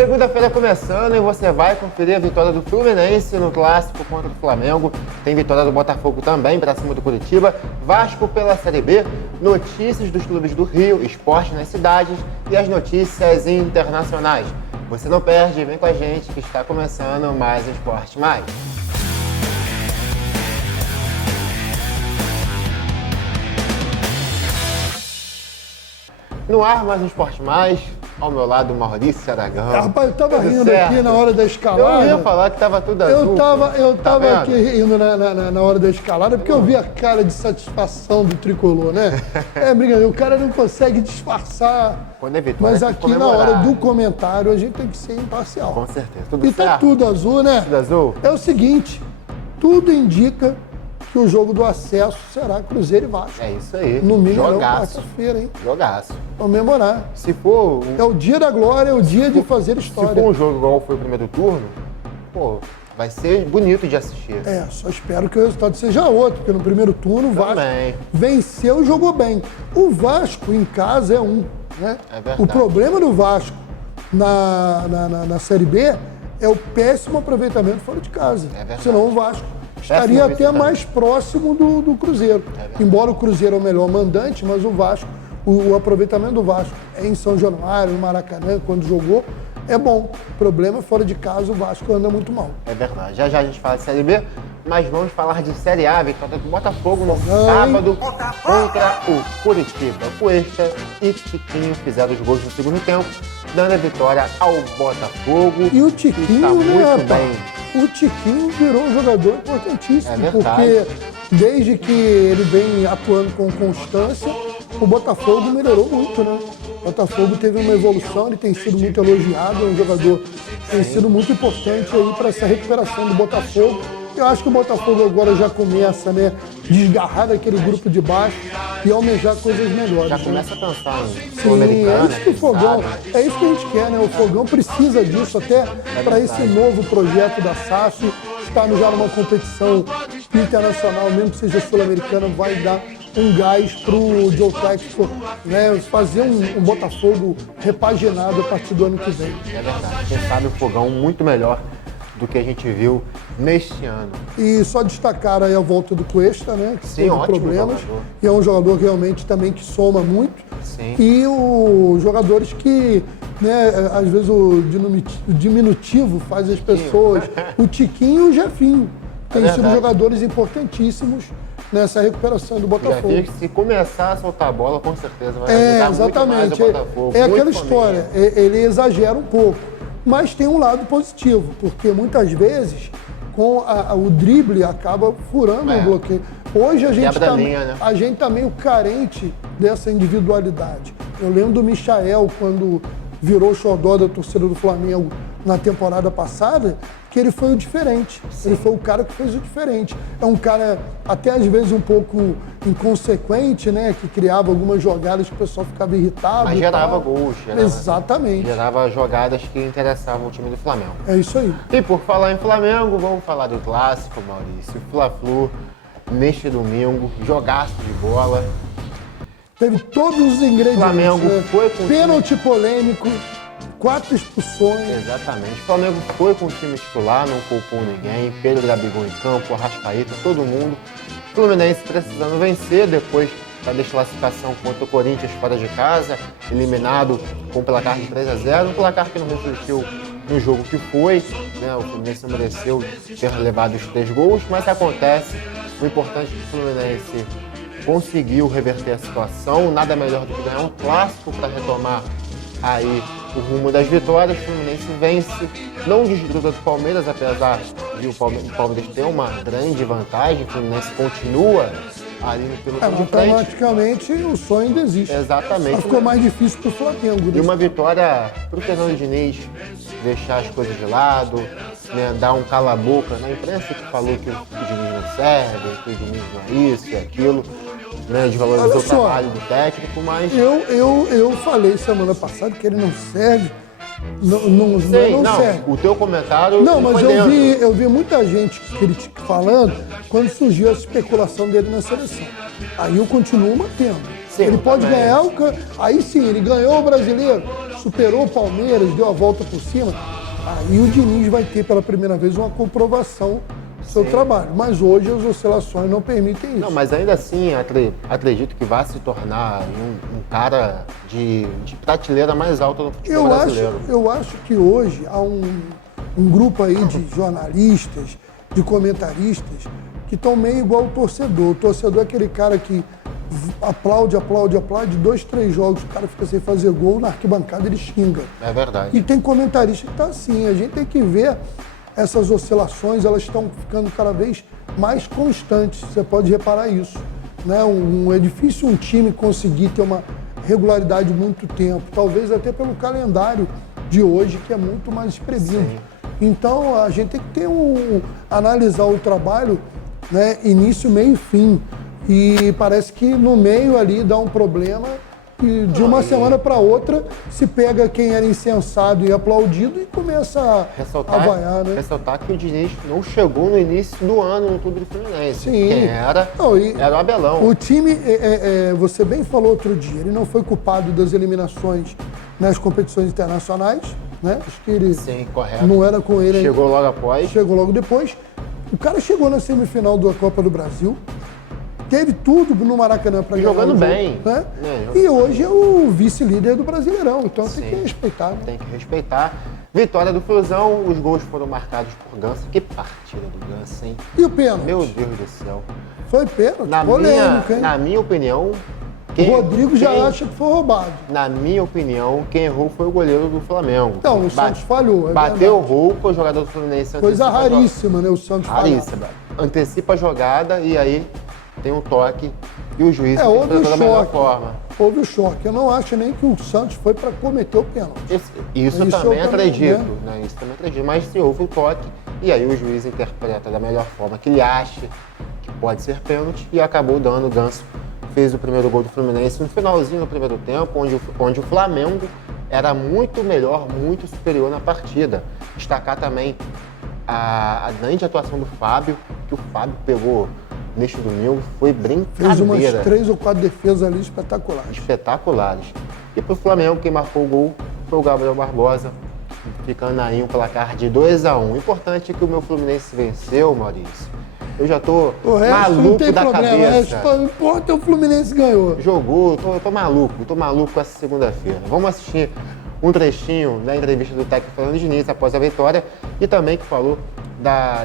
Segunda-feira começando e você vai conferir a vitória do Fluminense no clássico contra o Flamengo. Tem vitória do Botafogo também para cima do Curitiba. Vasco pela Série B. Notícias dos clubes do Rio, esporte nas cidades e as notícias internacionais. Você não perde, vem com a gente que está começando mais Esporte Mais. No ar, mais um Esporte Mais. Ao meu lado, Maurício Aragão. Rapaz, eu tava rindo aqui na hora da escalada. Eu ia falar que tava tudo azul. Eu tava aqui rindo na hora da escalada, porque eu vi a cara de satisfação do tricolor, né? Brincadeira, o cara não consegue disfarçar. Quando é vitória, mas aqui na hora do comentário a gente tem que ser imparcial. Com certeza. Tudo e tá tudo azul, né? Tudo azul? É o seguinte, tudo indica que o jogo do acesso será Cruzeiro e Vasco. É isso aí. No Mineirão, quarta-feira, hein? Jogaço. Comemorar. Se for... É o dia da glória, é o dia de fazer história. Se for um jogo igual foi o primeiro turno, pô, vai ser bonito de assistir. Só espero que o resultado seja outro, porque no primeiro turno o Vasco venceu e jogou bem. O Vasco em casa é um, né? É verdade. O problema do Vasco na Série B é o péssimo aproveitamento fora de casa. É verdade. Senão o Vasco estaria até mais próximo do Cruzeiro. Embora o Cruzeiro é o melhor mandante, mas o Vasco, o aproveitamento do Vasco em São Januário, no Maracanã, quando jogou, é bom. O problema é fora de casa, o Vasco anda muito mal. É verdade. Já a gente fala de Série B, mas vamos falar de Série A, vitória do Botafogo no sábado contra o Curitiba. Cuesta e Tiquinho fizeram os gols no segundo tempo, dando a vitória ao Botafogo. E o Tiquinho, está muito bem. O Tiquinho virou um jogador importantíssimo, porque desde que ele vem atuando com constância, o Botafogo melhorou muito, né? O Botafogo teve uma evolução, ele tem sido muito elogiado, é um jogador que tem sido muito importante aí para essa recuperação do Botafogo. Eu acho que o Botafogo agora já começa, né, desgarrar daquele grupo de baixo e almejar coisas melhores. Já começa a pensar em Sim, é isso que o Fogão, é isso que a gente quer, né? O Fogão precisa disso até para esse novo projeto da SAF, estar já numa competição internacional, mesmo que seja sul-americana, vai dar um gás pro Joe Tactical, né? Fazer um Botafogo repaginado a partir do ano que vem. É verdade, quem sabe o Fogão muito melhor do que a gente viu neste ano. E só destacar aí a volta do Cuesta, né? Que teve problemas. Jogador. E é um jogador realmente também que soma muito. Sim. E os jogadores que, né, às vezes o diminutivo faz as pessoas. O Tiquinho e o Jefinho têm sido jogadores importantíssimos nessa recuperação do Botafogo. Já vi que se começar a soltar a bola, com certeza vai ajudar muito mais o Botafogo. É aquela história, ele exagera um pouco. Mas tem um lado positivo, porque muitas vezes com o drible acaba furando o bloqueio. Hoje a gente tá meio carente dessa individualidade. Eu lembro do Michael, quando virou xodó da torcida do Flamengo na temporada passada, que ele foi o diferente. Sim. Ele foi o cara que fez o diferente. É um cara, até às vezes, um pouco inconsequente, né? Que criava algumas jogadas que o pessoal ficava irritado. Mas gerava gols. Exatamente. Gerava jogadas que interessavam o time do Flamengo. É isso aí. E por falar em Flamengo, vamos falar do clássico, Maurício. Fla-Flu, neste domingo, jogaço de bola. Teve todos os ingredientes. Flamengo foi com pênalti polêmico, 4 expulsões. Exatamente. O Flamengo foi com o time titular, não culpou ninguém. Pedro Gabigol em campo, Arrascaeta, todo mundo. Fluminense precisando vencer depois da desclassificação contra o Corinthians fora de casa, eliminado com o placar de 3-0. Um placar que não refletiu no jogo que foi, né? O Fluminense não mereceu ter levado os 3 gols, mas acontece. O importante é que o Fluminense conseguiu reverter a situação, nada melhor do que ganhar um clássico para retomar aí o rumo das vitórias. O Fluminense vence, não desgruda do Palmeiras, apesar de o Palmeiras ter uma grande vantagem. O Fluminense continua ali no pelotão de frente. Automaticamente o sonho ainda existe. Exatamente. Mas ficou mais difícil para o Flamengo. E uma vitória para o Fernando Diniz deixar as coisas de lado, né, dar um cala-boca na imprensa que falou que o Diniz não serve, que o Diniz não é isso e aquilo. Né, desvalorizou o trabalho do técnico, mas... Eu falei semana passada que ele não serve. Não serve. O teu comentário... Não, mas eu vi muita gente falando quando surgiu a especulação dele na seleção. Aí eu continuo mantendo. Sim, ele pode ganhar, aí sim, ele ganhou o brasileiro. superou o Palmeiras, deu a volta por cima, aí o Diniz vai ter pela primeira vez uma comprovação do seu trabalho. Mas hoje as oscilações não permitem isso. Não, mas ainda assim, acredito que vai se tornar um cara de prateleira mais alta no futebol brasileiro. Eu acho que hoje há um grupo aí de jornalistas, de comentaristas, que estão meio igual o torcedor. O torcedor é aquele cara que aplaude, 2, 3 jogos, o cara fica sem fazer gol, na arquibancada ele xinga. É verdade. E tem comentarista que está assim, a gente tem que ver essas oscilações, elas estão ficando cada vez mais constantes, você pode reparar isso. Né? É difícil um time conseguir ter uma regularidade muito tempo, talvez até pelo calendário de hoje, que é muito mais espremido. Sim. Então a gente tem que analisar o trabalho, né, início, meio e fim. E parece que no meio ali dá um problema e de uma semana para outra se pega quem era insensado e aplaudido e começa a vaiar, né? Ressaltar que o Diniz não chegou no início do ano no clube do Fluminense. Sim. Quem era o Abelão. O time, você bem falou outro dia, ele não foi culpado das eliminações nas competições internacionais, né? Acho que ele não era com ele. Chegou logo após. Chegou logo depois. O cara chegou na semifinal da Copa do Brasil. Teve tudo no Maracanã para ganhar. Jogando bem. Né? E hoje é o vice-líder do Brasileirão, então tem que respeitar. Né? Tem que respeitar. Vitória do Flusão, os gols foram marcados por Ganso. Que partida do Ganso, hein? E o pênalti? Meu Deus do céu. Foi pênalti, polêmico, hein? Na minha opinião... O Rodrigo já acha que foi roubado. Na minha opinião, quem errou foi o goleiro do Flamengo. Não, o Santos falhou. Bateu o rouco, o jogador do Fluminense... Coisa raríssima, né? O Santos raríssima. Antecipa a jogada e aí... tem um toque e o juiz interpretou da melhor forma. Houve o choque. Eu não acho nem que o Santos foi para cometer o pênalti. Isso também acredito, né? Isso também acredito. Mas se houve o toque, e aí o juiz interpreta da melhor forma que ele acha que pode ser pênalti e acabou dando. O Ganso fez o primeiro gol do Fluminense no finalzinho do primeiro tempo, onde o Flamengo era muito melhor, muito superior na partida. Destacar também a grande atuação do Fábio, que o Fábio pegou neste domingo, foi brincadeira. Fez umas 3 ou 4 defesas ali espetaculares. Espetaculares. E pro Flamengo, quem marcou o gol foi o Gabriel Barbosa, ficando aí um placar de 2-1. O importante é que o meu Fluminense venceu, Maurício. Eu já tô maluco da cabeça. O importa é o Fluminense ganhou. Jogou, tô maluco com essa segunda-feira. Vamos assistir um trechinho da entrevista do técnico Fernando Diniz após a vitória e também que falou da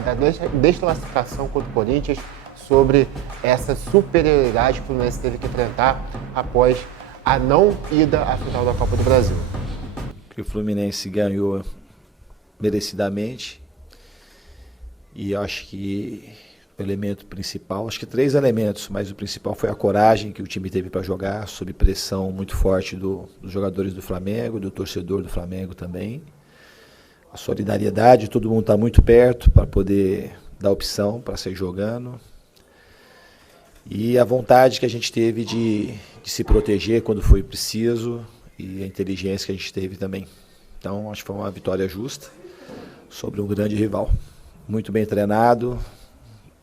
desclassificação contra o Corinthians, sobre essa superioridade que o Fluminense teve que enfrentar após a não ida à final da Copa do Brasil. O Fluminense ganhou merecidamente e acho que o elemento principal, acho que 3 elementos, mas o principal foi a coragem que o time teve para jogar, sob pressão muito forte dos jogadores do Flamengo, do torcedor do Flamengo também. A solidariedade, todo mundo está muito perto para poder dar opção para sair jogando. E a vontade que a gente teve de se proteger quando foi preciso e a inteligência que a gente teve também. Então, acho que foi uma vitória justa sobre um grande rival. Muito bem treinado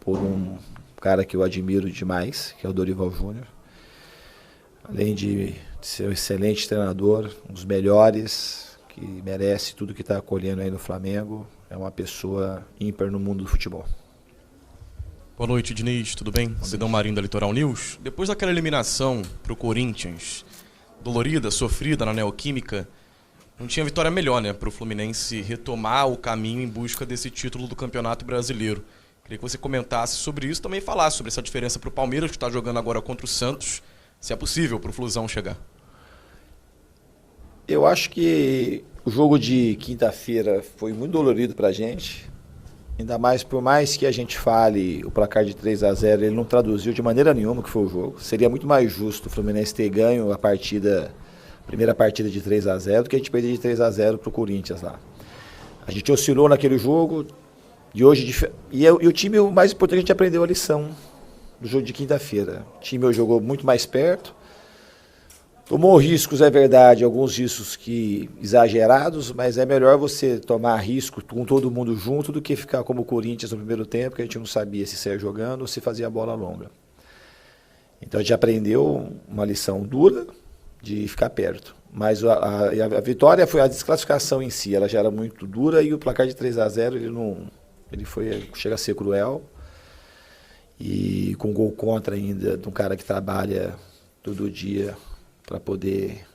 por um cara que eu admiro demais, que é o Dorival Júnior. Além de ser um excelente treinador, um dos melhores, que merece tudo que está acolhendo aí no Flamengo. É uma pessoa ímpar no mundo do futebol. Boa noite, Diniz, tudo bem? Cidão Marinho da Litoral News. Depois daquela eliminação pro Corinthians, dolorida, sofrida na Neoquímica, não tinha vitória melhor, né, pro Fluminense retomar o caminho em busca desse título do Campeonato Brasileiro. Queria que você comentasse sobre isso, também falasse sobre essa diferença pro Palmeiras, que está jogando agora contra o Santos, se é possível pro Flusão chegar. Eu acho que o jogo de quinta-feira foi muito dolorido pra gente. Ainda mais, por mais que a gente fale o placar de 3-0, ele não traduziu de maneira nenhuma o que foi o jogo. Seria muito mais justo o Fluminense ter ganho a primeira partida de 3-0 do que a gente perder de 3-0 para o Corinthians lá. A gente oscilou naquele jogo, e hoje e o time, o mais importante, a gente aprendeu a lição do jogo de quinta-feira. O time hoje jogou muito mais perto, tomou riscos, é verdade, alguns riscos que exagerados, mas é melhor você tomar risco com todo mundo junto do que ficar como o Corinthians no primeiro tempo, que a gente não sabia se saia jogando ou se fazia bola longa. Então a gente aprendeu uma lição dura, de ficar perto. Mas a vitória foi a desclassificação em si, ela já era muito dura e o placar de 3-0 chega a ser cruel. E com gol contra ainda de um cara que trabalha todo dia para poder,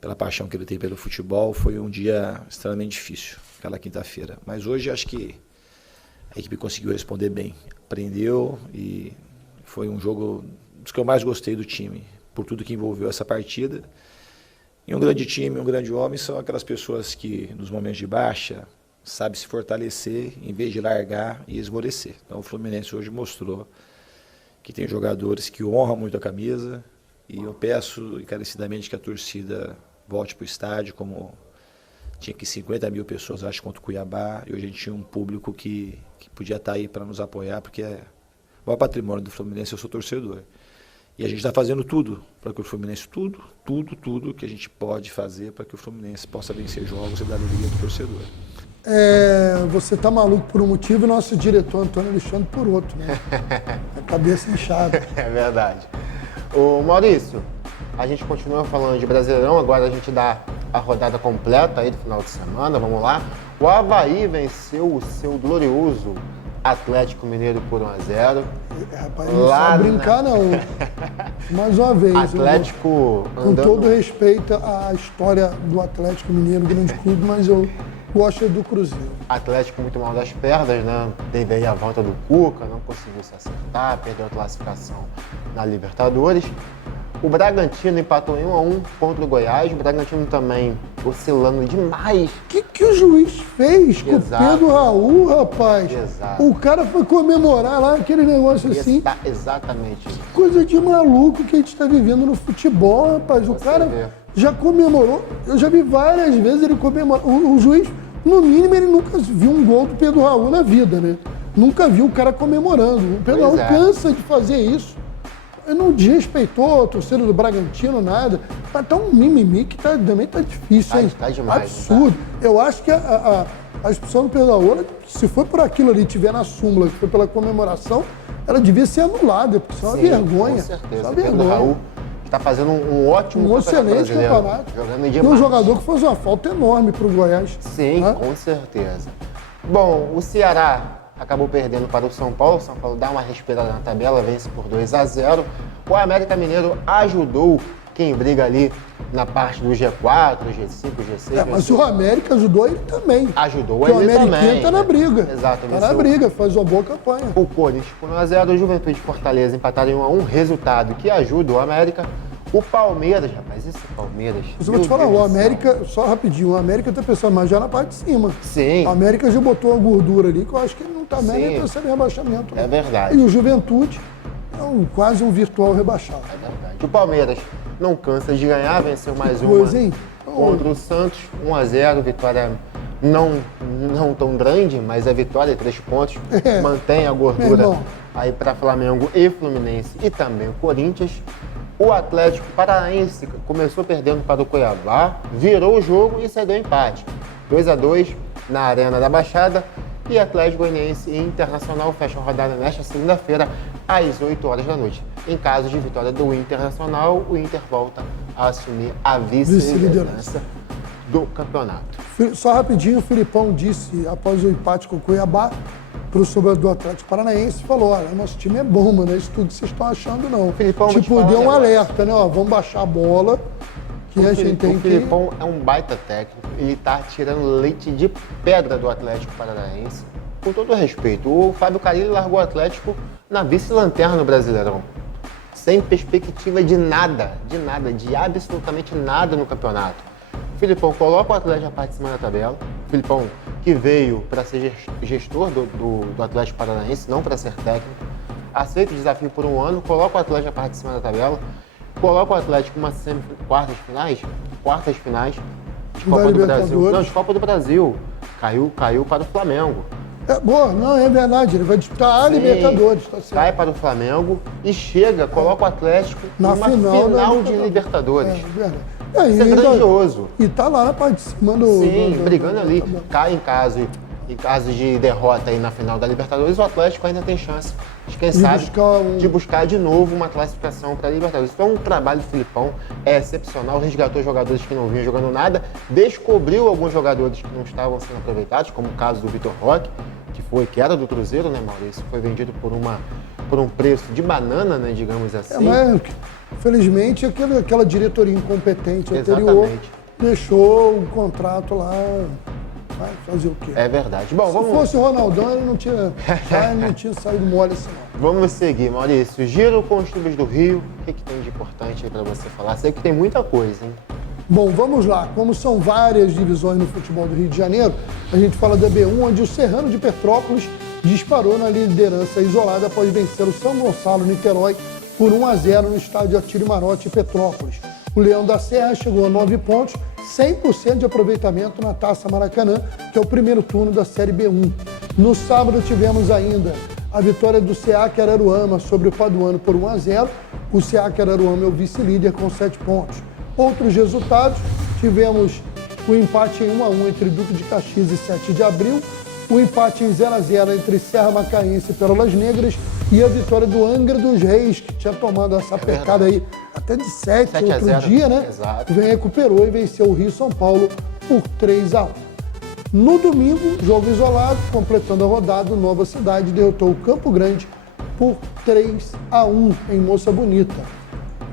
pela paixão que ele tem pelo futebol, foi um dia extremamente difícil, aquela quinta-feira. Mas hoje acho que a equipe conseguiu responder bem, aprendeu e foi um jogo dos que eu mais gostei do time, por tudo que envolveu essa partida. E um grande time, um grande homem são aquelas pessoas que nos momentos de baixa sabem se fortalecer em vez de largar e esmorecer. Então o Fluminense hoje mostrou que tem jogadores que honram muito a camisa e eu peço encarecidamente que a torcida volte para o estádio, como tinha que 50 mil pessoas, acho, contra o Cuiabá, e hoje a gente tinha um público que podia estar aí para nos apoiar, porque é o maior patrimônio do Fluminense, eu sou torcedor. E a gente está fazendo tudo para que o Fluminense, tudo que a gente pode fazer para que o Fluminense possa vencer jogos e dar alegria do torcedor. Você está maluco por um motivo e nosso diretor Antônio Alexandre por outro, né? A cabeça inchada. É verdade. Ô Maurício, a gente continua falando de Brasileirão, agora a gente dá a rodada completa aí do final de semana, vamos lá. O Avaí venceu o seu glorioso Atlético Mineiro por 1-0. Rapaz, não sabe brincar não. Mais uma vez. Atlético com todo respeito à história do Atlético Mineiro, grande clube, mas eu gosto do Cruzeiro. Atlético muito mal das pernas, né? Teve aí a volta do Cuca, não conseguiu se acertar, perdeu a classificação na Libertadores. O Bragantino empatou em 1-1 contra o Goiás. O Bragantino também oscilando demais. O que o juiz fez com o Pedro Raul, rapaz? Exato. O cara foi comemorar lá aquele negócio assim. Exatamente. Que coisa de maluco que a gente está vivendo no futebol, rapaz. O cara já comemorou. Eu já vi várias vezes ele comemorar. O juiz, no mínimo, ele nunca viu um gol do Pedro Raul na vida, né? Nunca viu o cara comemorando. O Pedro Raul cansa de fazer isso. Ele não desrespeitou a torcida do Bragantino, nada. Mas tá um mimimi que também tá difícil, hein? Tá demais. Absurdo. Tá? Eu acho que a expulsão do Pedro Raul, se foi por aquilo ali, tiver na súmula, que foi pela comemoração, ela devia ser anulada, porque isso é uma vergonha. Com certeza. Isso é uma o Pedro vergonha. Raul está fazendo um ótimo excelente campeonato. Jogando e demais. um jogador que fez uma falta enorme pro Goiás. Sim, com certeza. Bom, o Ceará acabou perdendo para o São Paulo. O São Paulo dá uma respirada na tabela, vence por 2-0. O América Mineiro ajudou quem briga ali na parte do G4, G5, G6. Mas o América ajudou ele também. Ajudou ele também. O Ameriquinha tá na briga. Exato. Tá na briga, faz uma boa campanha. O Corinthians por 1-0, o Juventude e Fortaleza empataram em 1-1, resultado que ajuda o América. O Palmeiras, rapaz, esse Palmeiras... Eu vou te falar, o América, só rapidinho, o América tá pensando mais já na parte de cima. Sim. O América já botou uma gordura ali que eu acho que ele não tá nem pensando em rebaixamento. É verdade. E o Juventude é quase um virtual rebaixado. É verdade. O Palmeiras não cansa de ganhar, venceu mais uma contra o Santos, 1-0, vitória não tão grande, mas a vitória, 3 pontos, mantém a gordura aí para Flamengo e Fluminense e também o Corinthians. O Atlético Paranaense começou perdendo para o Cuiabá, virou o jogo e cedeu empate. 2-2 na Arena da Baixada. E Atlético Goianiense e Internacional fecham a rodada nesta segunda-feira, às 8 horas da noite. Em caso de vitória do Internacional, o Inter volta a assumir a vice-liderança do campeonato. Só rapidinho, o Filipão disse, após o empate com o Cuiabá, para o sobrador do Atlético Paranaense, falou, olha, nosso time é bom, mano, não é isso tudo que vocês estão achando, não. Filipão, tipo, deu um alerta, né? Ó, vamos baixar a bola, que a gente tem que... O Filipão é um baita técnico, ele tá tirando leite de pedra do Atlético Paranaense. Com todo respeito, o Fábio Carille largou o Atlético na vice-lanterna no Brasileirão. Sem perspectiva de nada, de absolutamente nada no campeonato. O Filipão coloca o Atlético na parte de cima da tabela. O Filipão que veio para ser gestor do Atlético Paranaense, não para ser técnico. Aceita o desafio por um ano, coloca o Atlético na parte de cima da tabela. Coloca o Atlético em uma quartas finais de Copa do Brasil. Não, de Copa do Brasil. Caiu para o Flamengo. É verdade, ele vai disputar a Libertadores. Tá certo. Cai para o Flamengo e coloca o Atlético na final de Libertadores. É verdade. Isso é grandioso. E tá lá na parte de cima Sim, brigando ali. Cai em casa em caso de derrota aí na final da Libertadores, o Atlético ainda tem chance de, quem sabe, de buscar de novo uma classificação para a Libertadores. Então, o trabalho do Filipão é excepcional, resgatou jogadores que não vinham jogando nada, descobriu alguns jogadores que não estavam sendo aproveitados, como o caso do Vitor Roque, que era do Cruzeiro, né, Maurício? Foi vendido por um preço de banana, né, digamos assim. Mas, felizmente, aquela diretoria incompetente anterior deixou o contrato lá. Vai fazer o quê? É verdade. Bom, Se fosse o Ronaldão, ele não tinha saído mole assim, não. Vamos seguir, Maurício. Giro com os clubes do Rio. O que tem de importante aí para você falar? Sei que tem muita coisa, hein? Bom, vamos lá. Como são várias divisões no futebol do Rio de Janeiro, a gente fala da B1, onde o Serrano de Petrópolis disparou na liderança isolada após vencer o São Gonçalo Niterói por 1-0 no estádio Atílio Marotti em Petrópolis. O Leão da Serra chegou a 9 pontos, 100% de aproveitamento na Taça Maracanã, que é o primeiro turno da Série B1. No sábado tivemos ainda a vitória do SEAC Araruama sobre o Paduano por 1-0. O SEAC Araruama é o vice-líder com 7 pontos. Outros resultados, tivemos o empate em 1-1 entre Duque de Caxias e 7 de Abril, o empate em 0-0 entre Serra Macaense e Pérolas Negras e a vitória do Angra dos Reis, que tinha tomado essa pecada aí até de 7 outro dia, né? Exato. Recuperou e venceu o Rio São Paulo por 3-1. No domingo, jogo isolado, completando a rodada, o Nova Cidade derrotou o Campo Grande por 3-1 em Moça Bonita.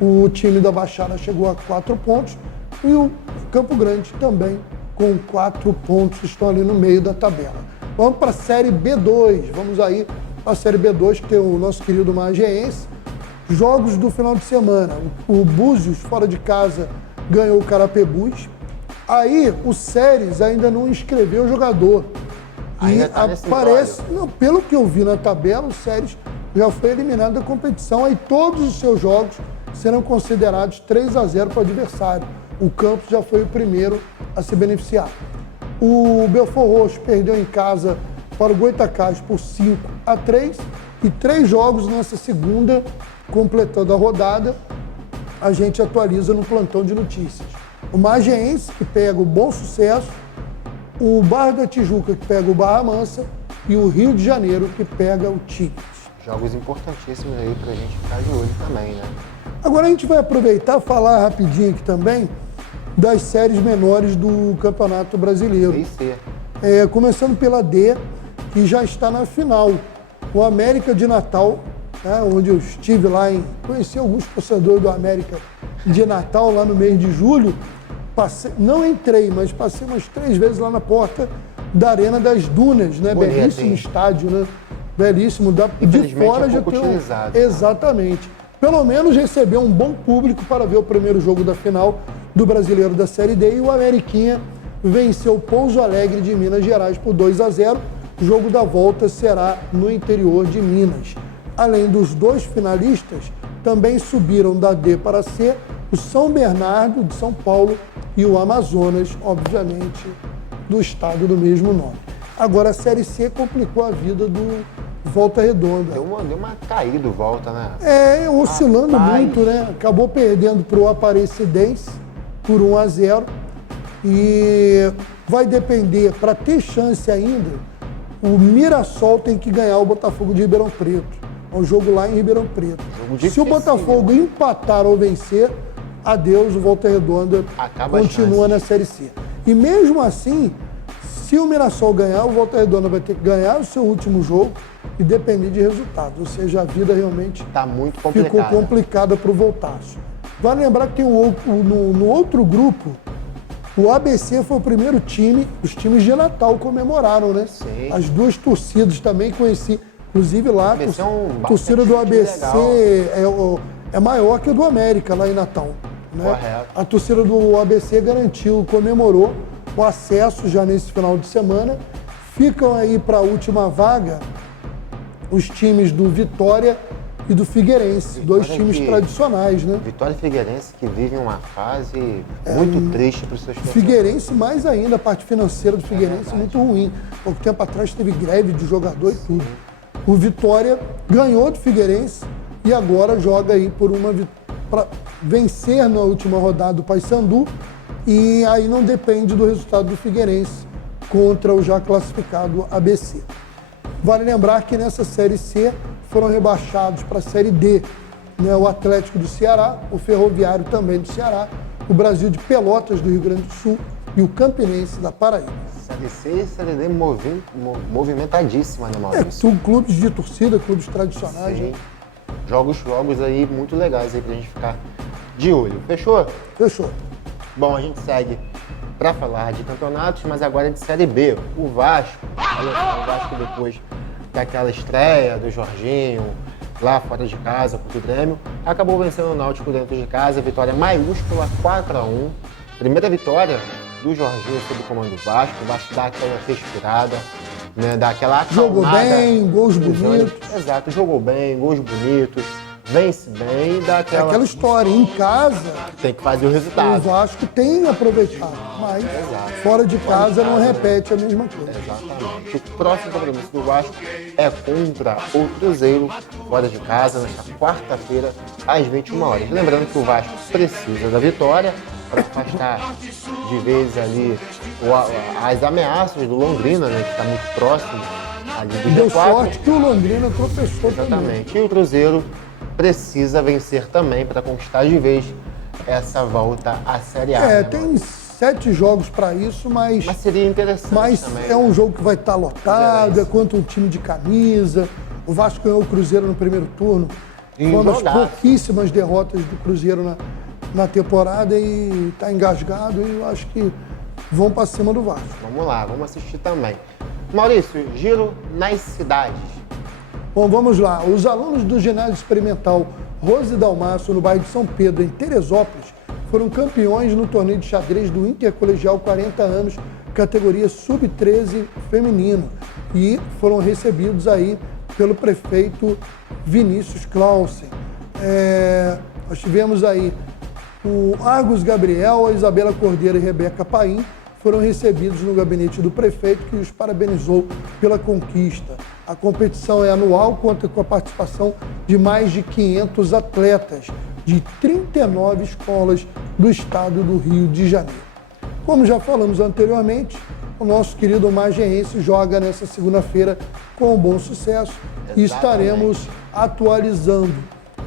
O time da Baixada chegou a 4 pontos e o Campo Grande também com 4 pontos, estão ali no meio da tabela. Vamos para a Série B2, vamos aí para a Série B2, que tem o nosso querido Magiense. Jogos do final de semana, o Búzios, fora de casa, ganhou o Carapebus. Aí o Séries ainda não inscreveu o jogador. Ainda e tá nesse aparece, não, pelo que eu vi na tabela, o Séries já foi eliminado da competição. Aí todos os seus jogos serão considerados 3-0 para o adversário. O Campos já foi o primeiro a se beneficiar. O Belfort Roxo perdeu em casa para o Goitacás por 5-3 e 3 jogos nessa segunda, completando a rodada, a gente atualiza no plantão de notícias. O Magiense, que pega o Bom Sucesso, o Barra da Tijuca, que pega o Barra Mansa, e o Rio de Janeiro, que pega o Tigres. Jogos importantíssimos aí pra gente ficar de olho também, né? Agora a gente vai aproveitar e falar rapidinho aqui também das séries menores do Campeonato Brasileiro. Começando pela D, que já está na final. O América de Natal, onde eu estive lá, conheci alguns torcedores do América de Natal lá no mês de julho. Não entrei, mas passei umas 3 vezes lá na porta da Arena das Dunas, né? Bonito, belíssimo estádio, né? Belíssimo. De fora já tem utilizado. Exatamente. Pelo menos recebeu um bom público para ver o primeiro jogo da final do Brasileiro da Série D, e o Ameriquinha venceu o Pouso Alegre de Minas Gerais por 2-0. O jogo da volta será no interior de Minas. Além dos 2 finalistas, também subiram da D para C o São Bernardo de São Paulo e o Amazonas, obviamente, do estado do mesmo nome. Agora a Série C complicou a vida do Volta Redonda. Deu uma caída Volta, né? Oscilando muito, né? Acabou perdendo para o Aparecidense por 1-0 e vai depender, para ter chance ainda, o Mirassol tem que ganhar o Botafogo de Ribeirão Preto. É um jogo lá em Ribeirão Preto. Se o Botafogo empatar ou vencer, adeus, o Volta Redonda continua na Série C. E mesmo assim, se o Mirassol ganhar, o Volta Redonda vai ter que ganhar o seu último jogo e depender de resultado. Ou seja, a vida realmente ficou complicada para o Voltaço. Vale lembrar que tem no outro grupo, o ABC foi o primeiro time, os times de Natal comemoraram, né? Sim. As 2 torcidas também conheci, inclusive lá, a torcida do ABC é maior que a do América lá em Natal. Né? Correto. A torcida do ABC comemorou o acesso já nesse final de semana. Ficam aí para a última vaga os times do Vitória e do Figueirense, 2 times tradicionais, né? Vitória e Figueirense que vivem uma fase muito triste para os seus torcedores. Figueirense mais ainda, a parte financeira do Figueirense é muito ruim. Pouco tempo atrás teve greve de jogador e tudo. O Vitória ganhou do Figueirense e agora joga aí para vencer na última rodada do Paysandu, e aí não depende do resultado do Figueirense contra o já classificado ABC. Vale lembrar que nessa Série C foram rebaixados para a Série D, né, o Atlético do Ceará, o Ferroviário também do Ceará, o Brasil de Pelotas do Rio Grande do Sul e o Campinense da Paraíba. Série C e Série D movimentadíssima, né, Maurício? São clubes de torcida, clubes tradicionais. Sim. Né? Jogos aí muito legais aí pra gente ficar de olho. Fechou? Fechou. Bom, a gente segue para falar de campeonatos, mas agora é de Série B. O Vasco, olha só, o Vasco depois daquela estreia do Jorginho, lá fora de casa contra o Grêmio, acabou vencendo o Náutico dentro de casa, vitória maiúscula, 4-1. Primeira vitória do Jorginho sob o comando do Vasco. O Vasco dá aquela respirada, né, dá aquela acalmada. Jogou bem, gols bonitos. Exato, jogou bem, gols bonitos, vence bem, dá aquela história, em casa tem que fazer o resultado. O Vasco tem aproveitado, mas fora de casa não repete a mesma coisa. Exatamente. O próximo compromisso do Vasco é contra o Cruzeiro, fora de casa, nesta quarta-feira, às 21 horas. Lembrando que o Vasco precisa da vitória para afastar de vez ali as ameaças do Londrina, né, que está muito próximo ali do G4. Deu sorte que o Londrina tropeçou também. Exatamente. E o Cruzeiro precisa vencer também para conquistar de vez essa volta à Série A. Né, tem 7 jogos para isso, mas seria interessante também. É um jogo que vai estar lotado, é contra um time de camisa. O Vasco ganhou o Cruzeiro no primeiro turno. Foi uma das pouquíssimas derrotas do Cruzeiro na temporada e está engasgado e eu acho que vão para cima do Vasco. Vamos lá, vamos assistir também. Maurício, giro nas cidades. Bom, vamos lá. Os alunos do ginásio experimental Rose Dalmaço, no bairro de São Pedro, em Teresópolis, foram campeões no torneio de xadrez do Intercolegial 40 anos, categoria sub-13 feminino. E foram recebidos aí pelo prefeito Vinícius Clausen. Nós tivemos aí o Argos Gabriel, a Isabela Cordeiro e Rebeca Paim, foram recebidos no gabinete do prefeito, que os parabenizou pela conquista. A competição é anual, conta com a participação de mais de 500 atletas de 39 escolas do estado do Rio de Janeiro. Como já falamos anteriormente, o nosso querido Magenense joga nessa segunda-feira com um bom sucesso. Exatamente. E estaremos atualizando,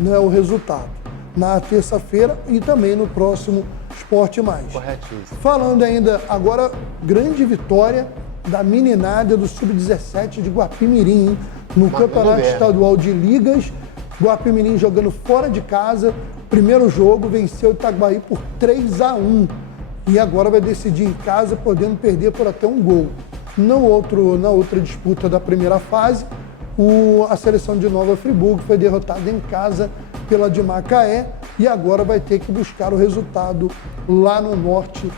né, o resultado na terça-feira e também no próximo Esporte Mais. Corretíssimo. Falando ainda agora, grande vitória da meninada do Sub-17 de Guapimirim, no Campeonato Estadual de Ligas. Guapimirim jogando fora de casa, primeiro jogo, venceu o Itaguaí por 3-1. E agora vai decidir em casa, podendo perder por até um gol. Na outra disputa da primeira fase, a seleção de Nova Friburgo foi derrotada em casa pela de Macaé e agora vai ter que buscar o resultado lá no Norte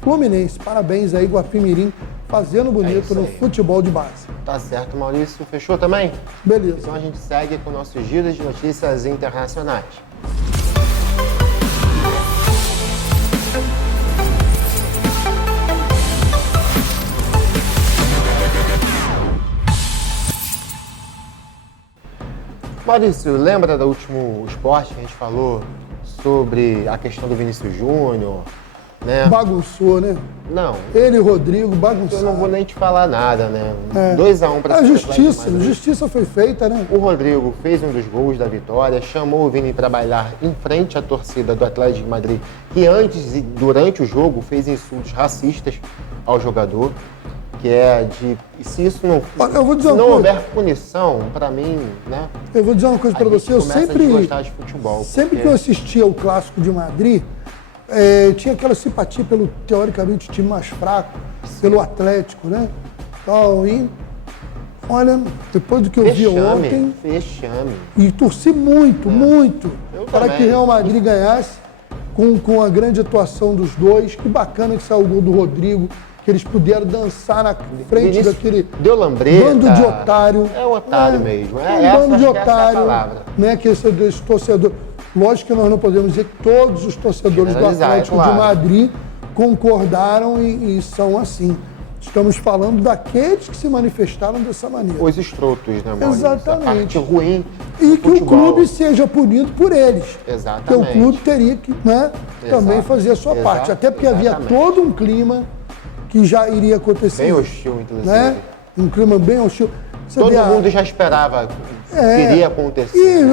Fluminense. Parabéns aí, Guapimirim, fazendo bonito no futebol de base. Tá certo, Maurício. Fechou também? Beleza. Então a gente segue com o nosso giro de notícias internacionais. Maurício, lembra do último esporte que a gente falou sobre a questão do Vinícius Júnior, né? Bagunçou, né? Não. Ele e o Rodrigo bagunçaram. Eu não vou nem te falar nada, né? 2-1 para a justiça foi feita, né? O Rodrigo fez um dos gols da vitória, chamou o Vini para bailar em frente à torcida do Atlético de Madrid, que antes e durante o jogo fez insultos racistas ao jogador. Que é de... Se isso não, houver punição, para mim, né? Eu vou dizer uma coisa para você, eu sempre gostar de futebol. Sempre que eu assistia o Clássico de Madrid, tinha aquela simpatia pelo, teoricamente, time mais fraco, pelo Atlético, né? E, olha, depois do que eu vi ontem... E torci muito, para que o Real Madrid ganhasse, com a grande atuação dos dois. Que bacana que saiu o gol do Rodrigo, que eles puderam dançar na frente daquele bando de otário. É um otário mesmo. Bando de otário. Né, que esse torcedor... Lógico que nós não podemos dizer que todos os torcedores do Atlético de Madrid concordaram e são assim. Estamos falando daqueles que se manifestaram dessa maneira. Os escrotos, né, Maurício? Exatamente. A parte ruim e que o clube seja punido por eles. Exatamente. Porque o clube teria que, né, também fazer a sua parte. Até porque havia todo um clima que já iria acontecer. Bem hostil, inclusive. Né? Um clima bem hostil. Todo mundo já esperava que iria acontecer.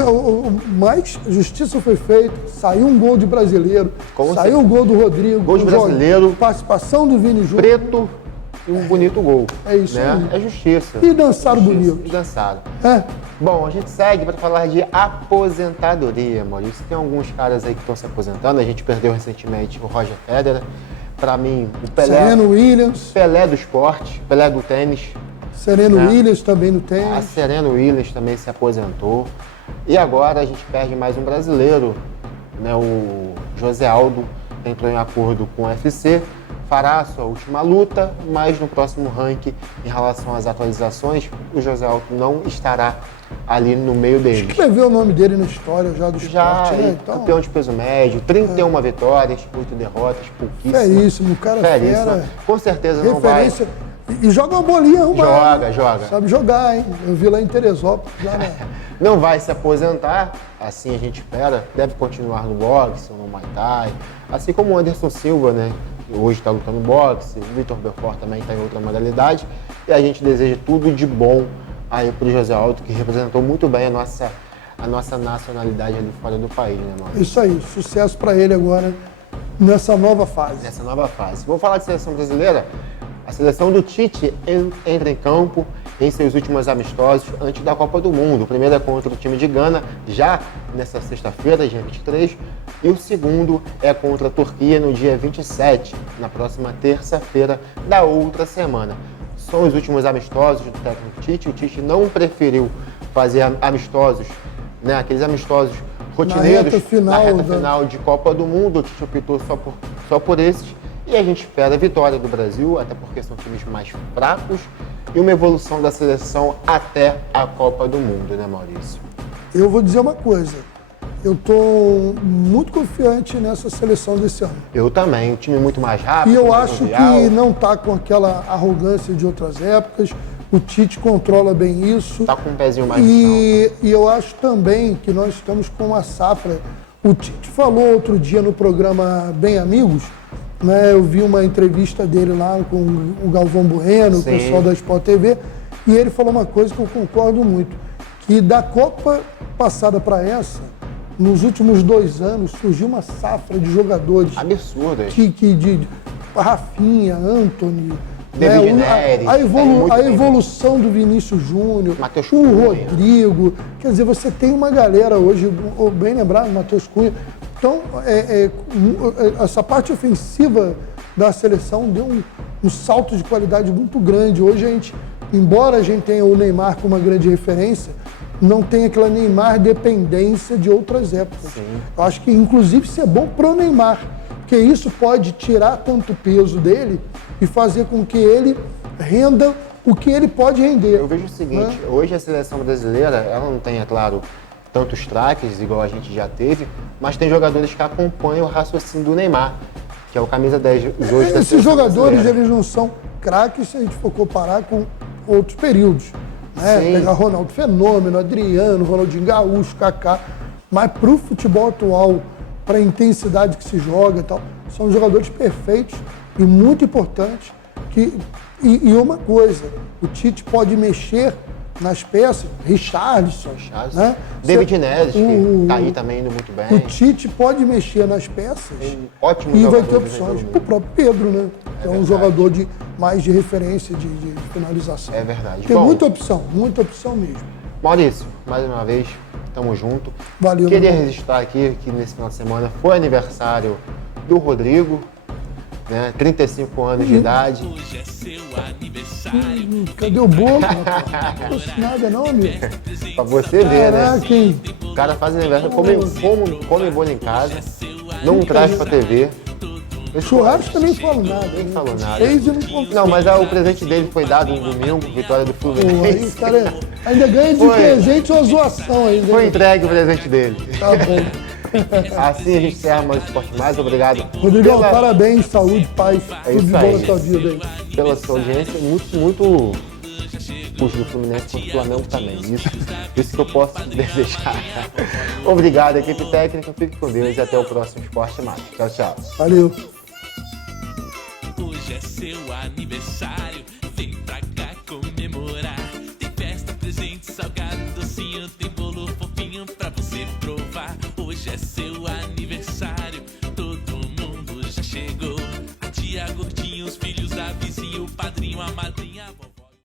Mas a justiça foi feita, saiu um gol de brasileiro, saiu o gol do Rodrigo. Gol de brasileiro. Participação do Vini Júnior. Preto e um bonito gol. É isso né? aí. É justiça. E dançaram bonito. E dançaram. É. Bom, a gente segue para falar de aposentadoria, Maurício. Tem alguns caras aí que estão se aposentando. A gente perdeu recentemente o Roger Federer. Para mim, o Pelé. Serena Williams. Pelé do esporte, Pelé do tênis. Serena Williams também no tênis. A Serena Williams também se aposentou. E agora a gente perde mais um brasileiro, né? O José Aldo entrou em acordo com o UFC, fará a sua última luta, mas no próximo ranking, em relação às atualizações, o José Aldo não estará ali no meio deles. Escreveu o nome dele na história já do esporte, né? Então, campeão de peso médio, 31 vitórias, 8 derrotas, pouquíssimo. Feríssimo, o cara fera. Com certeza não vai... E joga uma bolinha arrumada. Joga. Sabe jogar, hein? Eu vi lá em Teresópolis. Não vai se aposentar, assim a gente espera. Deve continuar no boxe ou no Muay Thai. Assim como o Anderson Silva, né? Que hoje está lutando boxe. O Vitor Belfort também está em outra modalidade. E a gente deseja tudo de bom aí para o José Aldo, que representou muito bem a nossa nacionalidade ali fora do país, né, mano? Isso aí. Sucesso para ele agora nessa nova fase. Vamos falar de seleção brasileira? A seleção do Tite entra em campo em seus últimos amistosos antes da Copa do Mundo. O primeiro é contra o time de Gana, já nessa sexta-feira, dia 23, e o segundo é contra a Turquia no dia 27, na próxima terça-feira da outra semana. São os últimos amistosos do técnico Tite. O Tite não preferiu fazer amistosos, né, aqueles amistosos rotineiros na reta final de Copa do Mundo. O Tite optou só por esses. E a gente espera a vitória do Brasil, até porque são times mais fracos, e uma evolução da seleção até a Copa do Mundo, né, Maurício? Eu vou dizer uma coisa, eu estou muito confiante nessa seleção desse ano. Eu também, um time muito mais rápido. E eu acho que não está com aquela arrogância de outras épocas, o Tite controla bem isso. Está com um pezinho mais e eu acho também que nós estamos com uma safra. O Tite falou outro dia no programa Bem Amigos, né, eu vi uma entrevista dele lá com o Galvão Bueno, o pessoal da Sport TV, e ele falou uma coisa que eu concordo muito, que da Copa passada para essa, nos últimos 2 anos, surgiu uma safra de jogadores. Absurdas. De Rafinha, Antony, David Neres, a evolução do Vinícius Júnior, o Rodrigo. Quer dizer, você tem uma galera hoje, bem lembrado, Matheus Cunha. Então, essa parte ofensiva da seleção deu um salto de qualidade muito grande. Hoje, embora a gente tenha o Neymar como uma grande referência, não tem aquela Neymar dependência de outras épocas. Sim. Eu acho que, inclusive, isso é bom para o Neymar, porque isso pode tirar tanto peso dele e fazer com que ele renda o que ele pode render. Eu vejo o seguinte, hoje a seleção brasileira, ela não tem, é claro, tantos craques, igual a gente já teve, mas tem jogadores que acompanham o raciocínio do Neymar, que é o camisa 10 hoje da Esses jogadores, eles não são craques se a gente for comparar com outros períodos. Né? Pegar Ronaldo Fenômeno, Adriano, Ronaldinho Gaúcho, Kaká, mas para o futebol atual, para a intensidade que se joga e tal, são jogadores perfeitos e muito importantes. E uma coisa, o Tite pode mexer nas peças, Richarlison, né? David Neres, que está aí também indo muito bem. O Tite pode mexer nas peças e vai ter opções. O próprio Pedro, né? Que é um jogador mais de referência, de finalização. É verdade. Tem muita opção mesmo. Maurício, mais uma vez, tamo junto. Valeu. Queria registrar aqui que nesse final de semana foi aniversário do Rodrigo, né? 35 anos de idade. Hoje é seu aniversário. Cadê o bolo? Não trouxe nada não, amigo. Pra você ver, né? Hein? O cara faz aniversário, come bolo em casa, não traz pra TV. Churrasco também falo nada. Nem falou nada. Não, mas o presente dele foi dado no domingo, vitória do Fluminense. Aí, cara, ainda ganha de presente uma zoação ainda. Foi entregue o presente dele. Tá bom. Assim a gente encerra mais o Esporte Mais. Obrigado. Rodrigão, parabéns, saúde, paz, tudo de bom na tua vida aí. Pela sua audiência, muito puxo do Fluminense contra o Flamengo também. Isso que eu posso desejar. Obrigado, equipe técnica. Fique com Deus e até o próximo Esporte Mais. Tchau, tchau. Valeu.